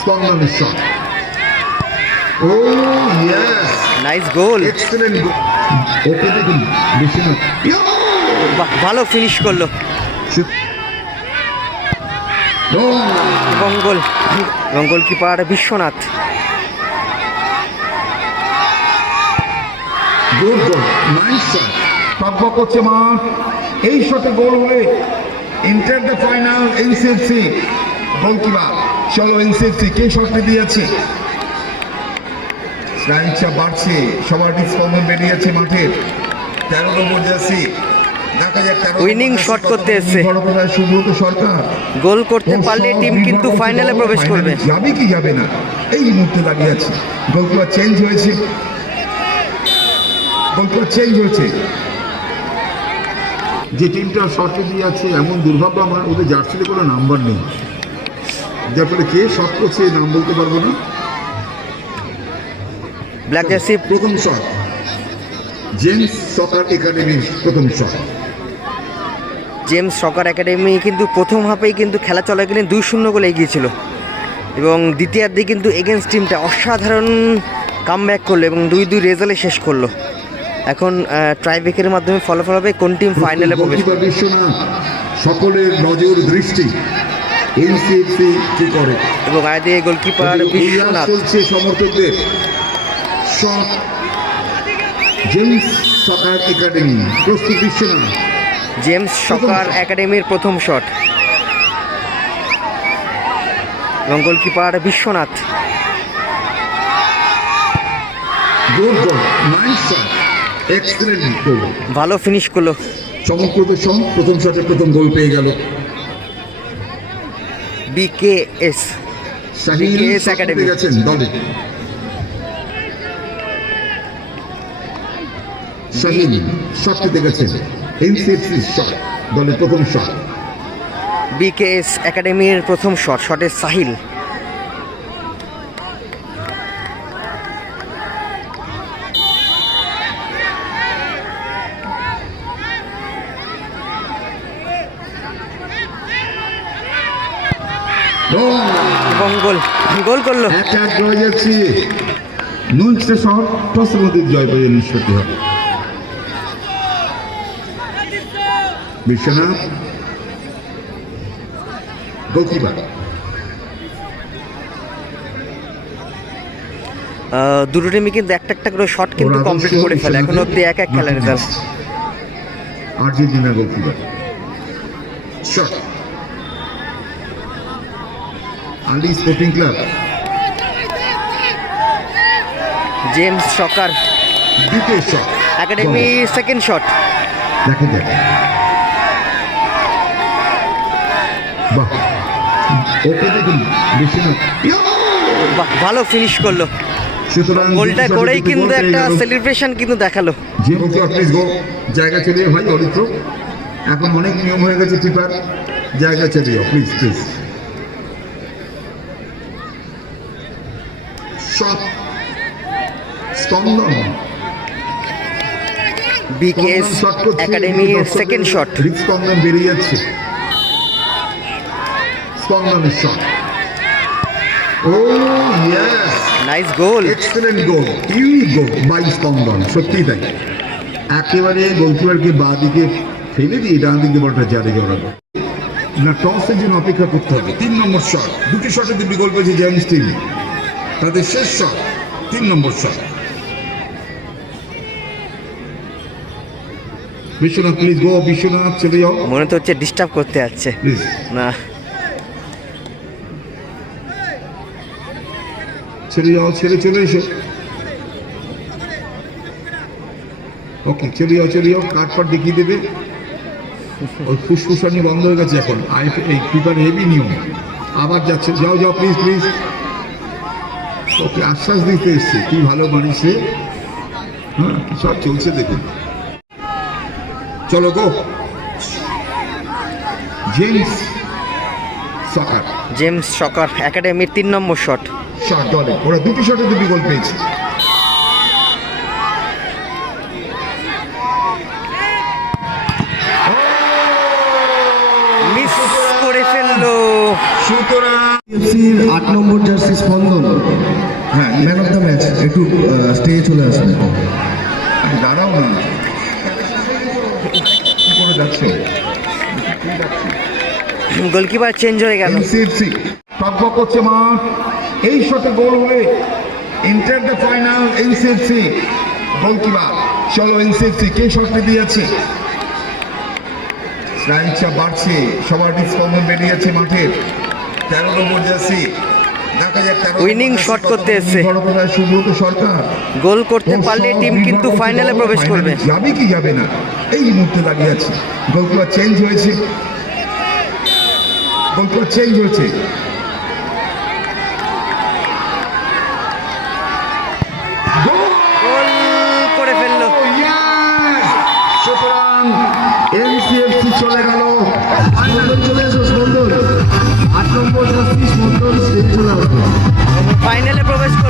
স্পন্দনের shot oh yes nice goal excellent okay দেখুন বিশ্বনাথ! ভালো finish করল। এবং গোল এবং goalkeeper Biswanath. Good goal nice shot করছে মাঠ এই শটে গোল হলে enter the final NCFC goalkeeper চলো এনসিএফসি কে শটটি দিয়েছে? স্নায়ুচ্ছা বাড়ছে সবার স্পন্দন বেরিয়েছে মাঠের তেরো নম্বর জার্সি shot করতে এসছে। গোল করতে পারলে টিম কিন্তু ফাইনালে প্রবেশ করবে। ফাইনালে যাবে কি যাবে না? এই মুহূর্তে দাঁড়িয়ে আছে। গোলকিপার চেঞ্জ হয়েছে। গোলকিপার চেঞ্জ হয়েছে। যে টিমটা শর্টে দিয়ে আছে এমন দুর্ভাগ্য আমার ওদের জার্সিতে কোনো নাম্বার নেই। যার ফলে কে? শর্ট করছে নাম বলতে পারব না। ব্ল্যাক প্রথম শট জেমস সকার একাডেমির প্রথম শট জেমস সকার একাডেমি কিন্তু প্রথম হাফেই কিন্তু খেলা চলাকালীন দুই শূন্য গোলে এগিয়েছিল। এবং দ্বিতীয়ার্ধে কিন্তু এগেনস্ট টিমটা অসাধারণ কাম ব্যাক করল এবং দুই দুই রেজাল্টে শেষ করল। এখন ট্রাইবেকের মাধ্যমে ফলাফল হবে কোন টিম ফাইনালে প্রবেশ সকলের নজর দৃষ্টি। এনসিএফসি কি করে? এবং আয়দে গোলকিপার বিশ্বনাথ। চলছে সমর্থকদের। শট জেমস সকার একাডেমি প্রস্তুত বিশ্বনাথ জেমস সকার একাডেমির প্রথম শট এবং goalkeeper Biswanath. Good goal nice shot excellent goal ভালো ফিনিশ করল। চমকপ্রদ প্রথম শটে প্রথম গোল পেয়ে গেল। বিকেএস বিকেএস একাডেমি গেছেন দলে। শাহিন শট পেতে গেছেন। এনসিএফসি শট দলের প্রথম শট বিকেএস একাডেমির প্রথম শট শটে সাহিল এবং গোল গোল করল। এক এক রয়ে যাচ্ছে নুনসে শহর টসের মধ্যে জয় পেয়ে নিষ্পত্তি হবে। বিশ্বনাথ। গোলকিপার। দুটো টিমই কিন্তু একটা একটা করে শট কিন্তু কমপ্লিট করে ফেলে। এখন অব্দি এক এক খেলা result Argentina goalkeeper. Shot Ali sporting club James soccer দ্বিতীয় শট একাডেমি সেকেন্ড শট দেখে দেখে। বাহ। ওকে দেখুন বিশ্বনাথ ভালো ফিনিশ করল। সুতরাং গোলটা করেই কিন্তু একটা সেলিব্রেশন কিন্তু দেখাল। যে ওকে প্লিজ গো জায়গা ছেড়ে ভাই অরিত্র। এখন অনেক নিয়ম হয়ে গেছে টিপার জায়গা ছেড়ে please please shot Spandan. BKS একাডেমির সেকেন্ড শট হৃদ স্পন্দন বেরিয়ে যাচ্ছে স্পন্দনের shot oh yes nice goal excellent goal unique goal by Spandan সত্যিই তাই। একেবারে গোলকিপারকে বাঁ দিকে ফেলে দিয়ে ডান দিকে বলটা জারে জড়ালো না টসের জন্য অপেক্ষা করতে হবে। তিন নম্বর শট দুটি শটে দুটি গোল পেয়েছে জেমস টিম তাদের শেষ শট তিন নম্বর shot. Biswanath please go Biswanath চলে যাও। মনে তো হচ্ছে ডিস্টার্ব করতে যাচ্ছে। না। ছেড়ে যাও ছেড়ে চলে এসো। ওকে চলে যাও চলে যাও কাঠ ফাট দেখিয়ে দেবে। ওই ফুসফুসানি বন্ধ হয়ে গেছে এখন। আই- এই কুকার হেভি নিয়ম। আবার যাচ্ছে। যাও যাও প্লিজ প্লিজ ওকে আশ্বাস দিতে এসছে তুই ভালো মানুষ হ্যাঁ সব চলছে দেখুন চলো গো। জেমস সকার। জেমস সকার একাডেমির তিন নম্বর শট। শট দলে ওরা দুটি শটে দুটি গোল পেয়েছে। সুতরাং এফসির আট নম্বর জার্সি স্পন্দন। হ্যাঁ ম্যান অফ দ্য ম্যাচ একটু স্টেজে চলে আসবে। দাঁড়াও না। কি করে যাচ্ছ? গোলকিপার চেঞ্জ হয়ে গেল। এনসিএফসি টকবক করছে মাঠ। এই শটে গোল হলে enter the final NCFC goalkeeper চলো এনসিএফসি কে শটটি দিয়েছে? স্নায়ুচ্ছা বাড়ছে সবার স্পন্দন বেরিয়েছে মাঠের তেরো নম্বর জার্সি উইনিং shot করতে এসেছে। গোল করতে পারলে টিম কিন্তু ফাইনালে প্রবেশ করবে। যাবে কি যাবে না এই মুহূর্তে দাঁড়িয়ে আছে। গোলকিপার চেঞ্জ হয়েছে। গোলকিপার চেঞ্জ হয়েছে। ফাইনালে প্রবেশ করল টিম